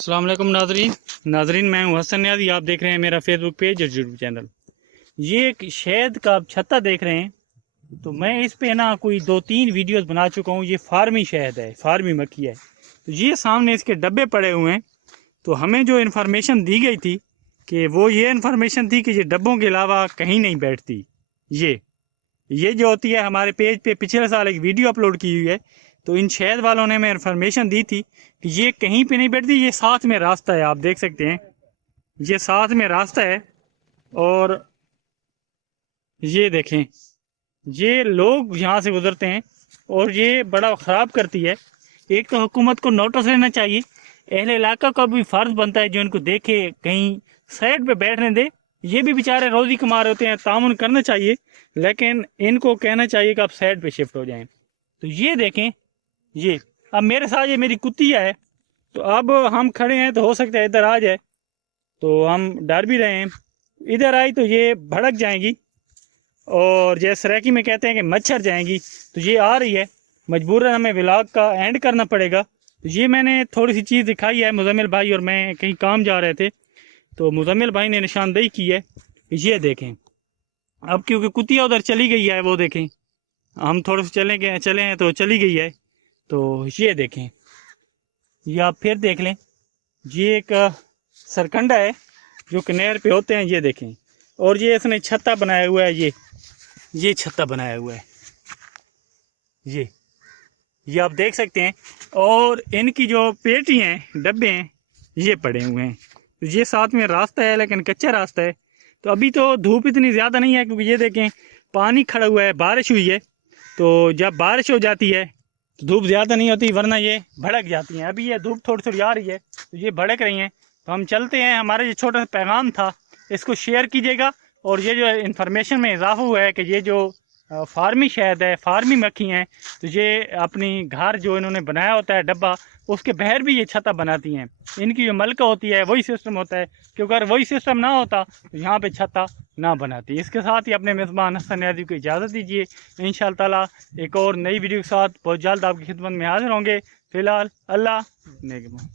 अस्सलाम वालेकुम नाजरीन मैं हूं हसन न्याज़ी। आप देख रहे हैं मेरा फेसबुक पेज और यूट्यूब चैनल। ये एक शहद का आप छत्ता देख रहे हैं, तो मैं इस पे ना कोई 2-3 वीडियोस बना चुका हूं। ये फार्मी शहद है, फार्मी मक्खी है। तो ये सामने इसके डब्बे पड़े हुए हैं। तो हमें जो इन्फॉर्मेशन दी गई थी कि वो ये इन्फॉर्मेशन थी कि ये डब्बों के अलावा कहीं नहीं बैठती। ये जो होती है, हमारे पेज पे पिछले साल एक वीडियो अपलोड की हुई है। तो इन शहद वालों ने हमें इन्फॉर्मेशन दी थी कि ये कहीं पे नहीं बैठती, ये साथ में रास्ता है। आप देख सकते हैं ये साथ में रास्ता है। और ये देखें, ये लोग यहाँ से गुजरते हैं और ये बड़ा ख़राब करती है। एक तो हुकूमत को नोटिस लेना चाहिए, अहले इलाका का भी फ़र्ज़ बनता है जो इनको देखे कहीं साइड पे बैठने दे। ये भी बेचारे रोज़ी कमा रहे होते हैं, तामुन करना चाहिए, लेकिन इनको कहना चाहिए कि आप साइड पे शिफ्ट हो जाएं। तो ये देखें, ये अब मेरे साथ ये मेरी कुत्तिया है। तो अब हम खड़े हैं तो हो सकता है इधर आ जाए, तो हम डर भी रहे हैं। इधर आई तो ये भड़क जाएंगी और जैसे सराकी में कहते हैं कि मच्छर जाएंगी। तो ये आ रही है, मजबूरन हमें व्लॉग का एंड करना पड़ेगा। तो ये मैंने थोड़ी सी चीज़ दिखाई है। मुजम्मिल भाई और मैं कहीं काम जा रहे थे, तो मुजम्मिल भाई ने निशानदेही की है। ये देखें, अब क्योंकि कुतिया उधर चली गई है, वो देखें, हम थोड़े से चले हैं तो चली गई है। तो ये देखें, ये आप फिर देख लें, ये एक सरकंडा है जो कि नहर पे होते हैं। ये देखें, और ये इसने छत्ता बनाया हुआ है। ये छत्ता बनाया हुआ है, ये आप देख सकते हैं। और इनकी जो पेटी हैं, डब्बे हैं, ये पड़े हुए हैं। तो ये साथ में रास्ता है, लेकिन कच्चा रास्ता है। तो अभी तो धूप इतनी ज़्यादा नहीं है, क्योंकि ये देखें पानी खड़ा हुआ है, बारिश हुई है। तो जब बारिश हो जाती है तो धूप ज़्यादा नहीं होती, वरना ये भड़क जाती हैं। अभी ये धूप थोड़ी थोड़ी आ रही है, तो ये भड़क रही हैं। तो हम चलते हैं। हमारा ये छोटा सा पैगाम था, इसको शेयर कीजिएगा। और ये जो इन्फॉर्मेशन में इजाफा हुआ है कि ये जो फार्मी शहद है, फार्मी मक्खी हैं, तो ये अपनी घर जो इन्होंने बनाया होता है डब्बा, उसके बहर भी ये छत्ता बनाती हैं। इनकी जो मलका होती है वही सिस्टम होता है, क्योंकि अगर वही सिस्टम ना होता तो यहाँ पे छत्ता ना बनाती। इसके साथ ही अपने मेज़बान हसन न्याज़ी को इजाज़त दीजिए। इंशाअल्लाह ताला एक और नई वीडियो के साथ बहुत जल्द आपकी खिदमत में हाजिर होंगे। फ़िलहाल अल्लाह नेगमा।